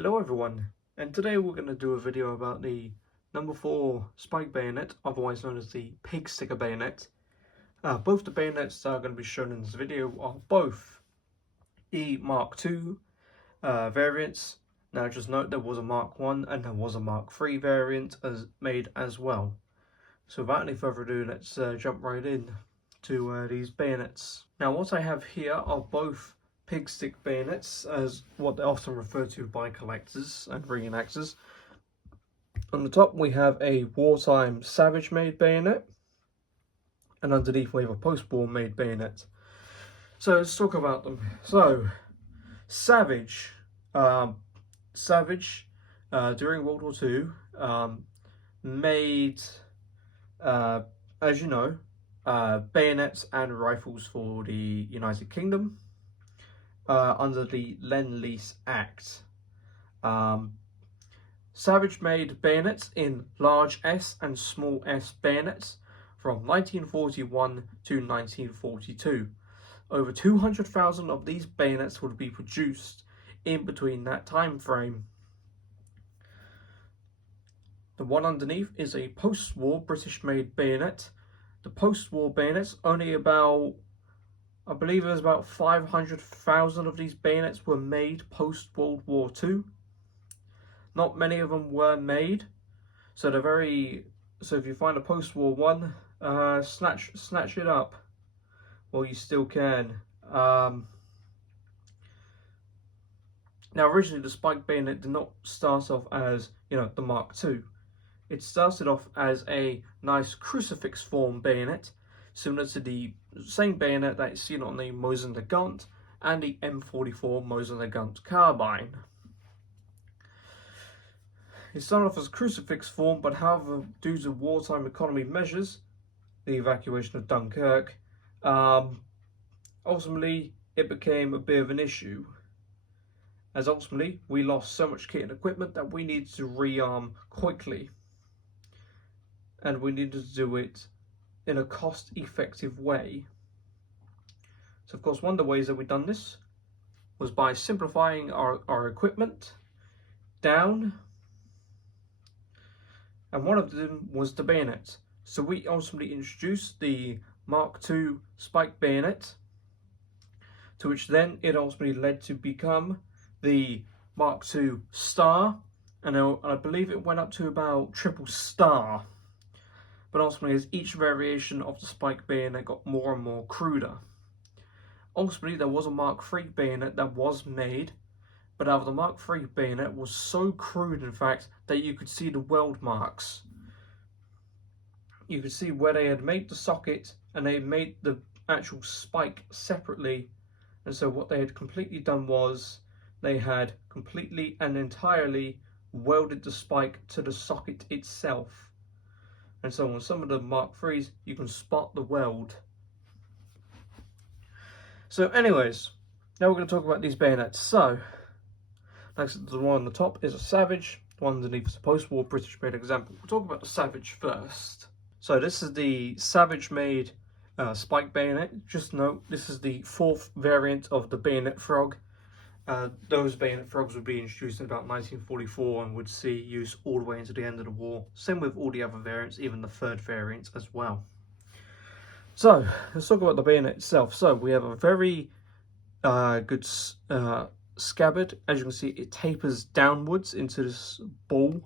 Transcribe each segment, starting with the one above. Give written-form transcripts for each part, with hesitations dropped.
Hello everyone, and today we're going to do a video about the No4 Spike bayonet, otherwise known as the pig sticker bayonet. Both the bayonets that are going to be shown in this video are both E Mark II variants. Now just note there was a Mark 1 and there was a Mark 3 variant made as well. So without any further ado, let's jump right in to these bayonets. Now what I have here are both pig stick bayonets, as what they're often referred to by collectors and reenactors. On the top we have a Wartime Savage made bayonet, and underneath we have a post-war made bayonet. So let's talk about them. So Savage, during World War II, made, as you know, bayonets and rifles for the United Kingdom. Under the Lend-Lease Act. Savage made bayonets in large S and small s bayonets from 1941 to 1942. Over 200,000 of these bayonets would be produced in between that time frame. The one underneath is a post-war British made bayonet. The post-war bayonets, only about, I believe it was about 500,000 of these bayonets were made post-World War II. Not many of them were made, so they're very. So if you find a post-war one, snatch it up while you still can. Now, originally the Spike bayonet did not start off as, the Mark II. It started off as a nice crucifix form bayonet, similar to the same bayonet that is seen on the Mosin-Nagant and the M44 Mosin-Nagant carbine. It started off as crucifix form, but however, due to wartime economy measures, the evacuation of Dunkirk, ultimately it became a bit of an issue, as ultimately we lost so much kit and equipment that we needed to rearm quickly, and we needed to do it in a cost-effective way. So of course one of the ways that we've done this was by simplifying our equipment down, and one of them was the bayonet. So we ultimately introduced the Mark II Spike bayonet, to which then it ultimately led to become the Mark II Star, and I believe it went up to about triple star. But ultimately, as each variation of the Spike bayonet got more and more cruder. Ultimately, there was a Mark III bayonet that was made, but out of the Mark III bayonet was so crude, in fact, that you could see the weld marks. You could see where they had made the socket and they made the actual spike separately. And so what they had completely done was they had completely and entirely welded the spike to the socket itself. And so on some of the Mark IIIs, you can spot the weld. So anyways, now we're going to talk about these bayonets. So, next, the one on the top is a Savage. The one underneath is a post-war British-made example. We'll talk about the Savage first. So this is the Savage-made Spike bayonet. Just note, this is the fourth variant of the Bayonet Frog. Those bayonet frogs would be introduced in about 1944 and would see use all the way into the end of the war. Same with all the other variants, even the third variant as well. So let's talk about the bayonet itself. So we have a very good scabbard. As you can see, it tapers downwards into this ball.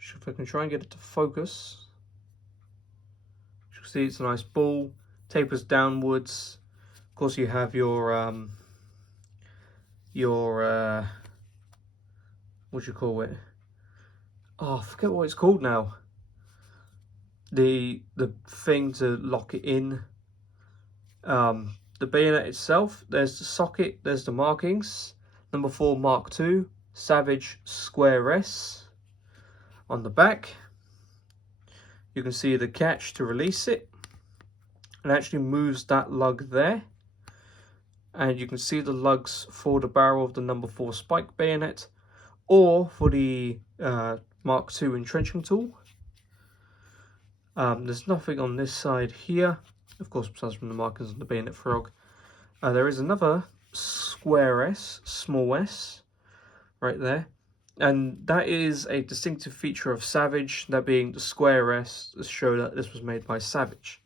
If I can try and get it to focus. As you can see, it's a nice ball, tapers downwards. Of course, you have your what do you call it? Oh, I forget what it's called now. The thing to lock it in. The bayonet itself, there's the socket, there's the markings. No4 Mark II, Savage Square S. On the back, you can see the catch to release it. It actually moves that lug there. And you can see the lugs for the barrel of the No4 Spike bayonet, or for the Mark II entrenching tool. There's nothing on this side here, of course, besides from the markings on the Bayonet Frog. There is another square S, small s, right there. And that is a distinctive feature of Savage, that being the square S to show that this was made by Savage.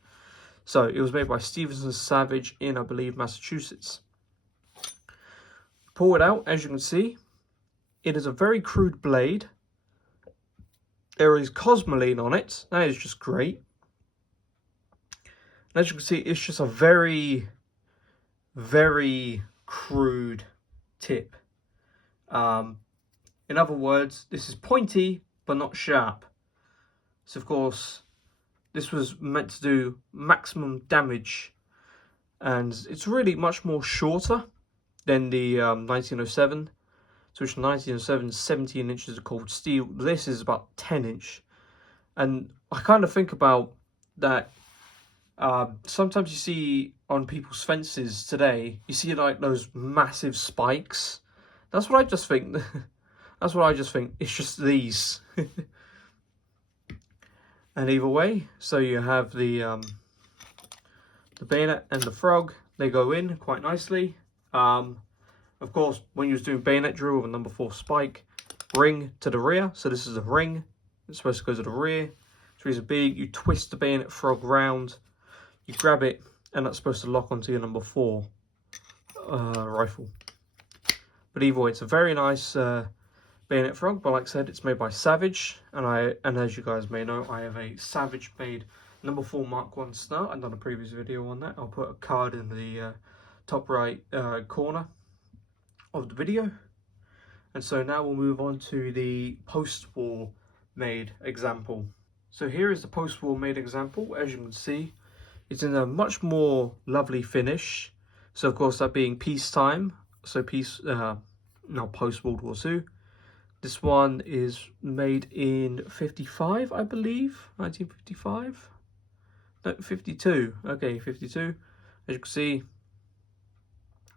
So it was made by Stevenson Savage in, I believe, Massachusetts. Pull it out, as you can see, it is a very crude blade. There is Cosmoline on it, that is just great. And as you can see, it's just a very, very crude tip. In other words, this is pointy, but not sharp. So of course, this was meant to do maximum damage, and it's really much more shorter than the 1907. So which 1907 is 17 inches of cold steel. This is about 10 inch. And I kind of think about that. Sometimes you see on people's fences today, you see like those massive spikes. That's what I just think. That's what I just think. It's just these. And either way, so you have the bayonet and the frog. They go in quite nicely. Of course, when you're doing bayonet drill with a No. 4 Spike, ring to the rear. So this is a ring. It's supposed to go to the rear. So it's big. You twist the bayonet frog round. You grab it, and that's supposed to lock onto your No. 4 rifle. But either way, it's a very nice bayonet frog, but like I said, it's made by Savage, and as you guys may know, I have a Savage made No. 4 Mark 1 start. I've done a previous video on that. I'll put a card in the top right corner of the video. And so now we'll move on to the post-war made example. So here is the post-war made example. As you can see, it's in a much more lovely finish. So of course, that being peacetime, so not post-World War II. This one is made in 55, I believe, 1955? No, 52, okay, 52. As you can see,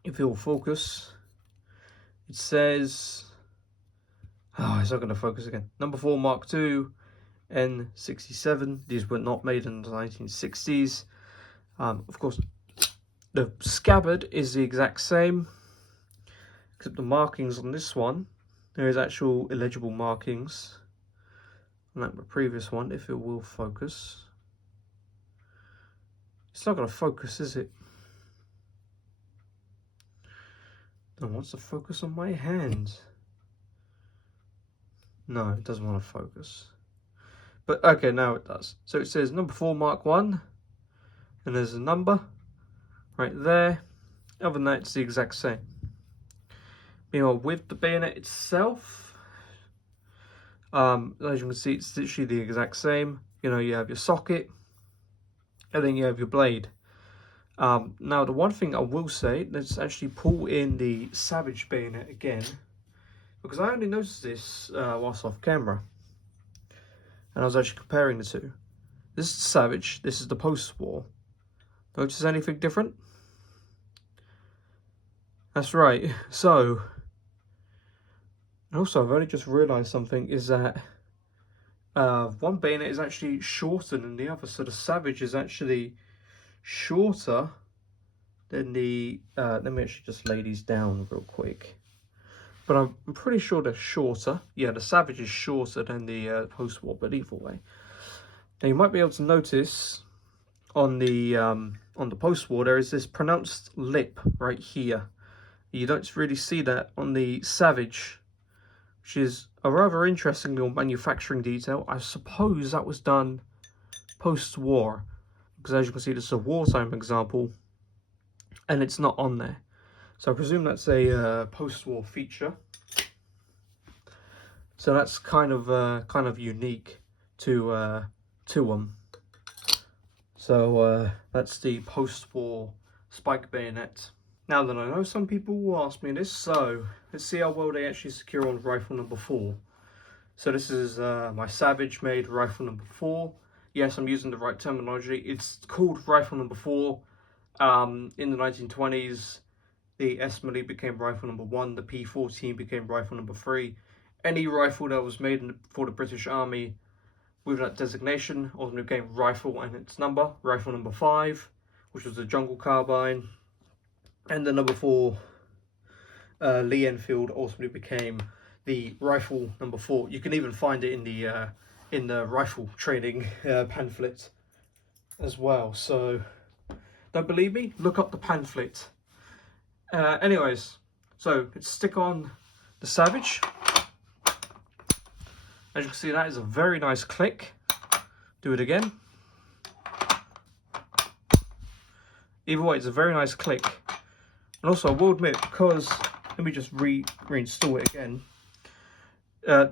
if it will focus, it says, oh, it's not going to focus again. No. 4 Mark II, N67. These were not made in the 1960s. Of course, the scabbard is the exact same, except the markings on this one, there is actual illegible markings. Unlike the previous one, if it will focus. It's not going to focus, is it? Then what's the focus on my hand? No, it doesn't want to focus. But okay, now it does. So it says No. 4 Mark 1, and there's a number right there. Other than that, it's the exact same. Meanwhile, with the bayonet itself, as you can see, it's literally the exact same. You know, you have your socket, and then you have your blade. Now, the one thing I will say, let's actually pull in the Savage bayonet again, because I only noticed this whilst off camera, and I was actually comparing the two. This is the Savage, this is the post-war. Notice anything different? That's right. So, also I've only just realised something, is that one bayonet is actually shorter than the other. So the Savage is actually shorter than the, let me actually just lay these down real quick. But I'm pretty sure they're shorter. Yeah, the Savage is shorter than the post-war, but either way. Now you might be able to notice on the post-war, there is this pronounced lip right here. You don't really see that on the Savage, which is a rather interesting little manufacturing detail. I suppose that was done post-war, because as you can see, this is a wartime example, and it's not on there. So I presume that's a post-war feature. So that's kind of unique to them. So that's the post-war Spike bayonet. Now then, I know some people will ask me this, so let's see how well they actually secure on Rifle No. 4. So this is my Savage made Rifle No. 4. Yes, I'm using the right terminology. It's called Rifle No. 4. In the 1920s, the S-Melee became Rifle No. 1, the P14 became Rifle No. 3. Any rifle that was made for the British Army with that designation ultimately became rifle and its number, Rifle No. 5, which was the jungle carbine. And the No. 4 Lee Enfield ultimately became the Rifle No4. You can even find it in the rifle training pamphlet as well. So don't believe me? Look up the pamphlet. Anyways, so let's stick on the Savage. As you can see, that is a very nice click. Do it again. Either way, it's a very nice click. And also, I will admit, because, let me just reinstall it again.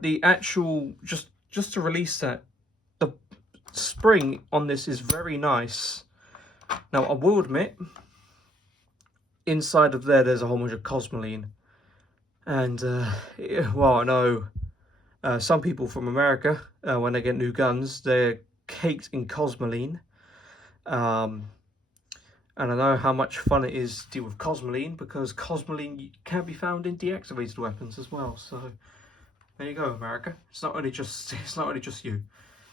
The actual, just to release that, the spring on this is very nice. Now, I will admit, inside of there's a whole bunch of cosmoline. And, well, I know some people from America, when they get new guns, they're caked in cosmoline. And I know how much fun it is to deal with cosmoline, because cosmoline can be found in deactivated weapons as well. So there you go, America. It's not only just you.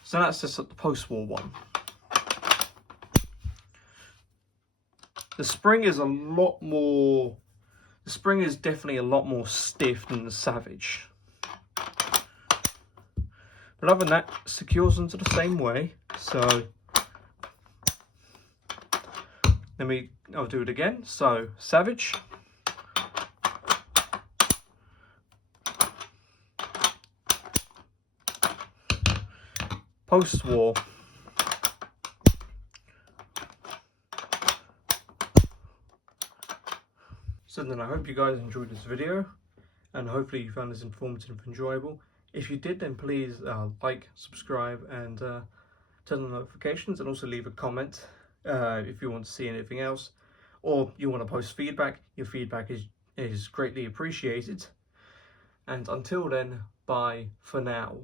So that's just the post-war one. The spring is definitely a lot more stiff than the Savage. But other than that, secures into the same way. So I'll do it again. So Savage, post-war, so then I hope you guys enjoyed this video, and hopefully you found this informative and enjoyable. If you did, then please like, subscribe, and turn on notifications, and also leave a comment if you want to see anything else, or you want to post feedback. Your feedback is greatly appreciated. And until then, bye for now.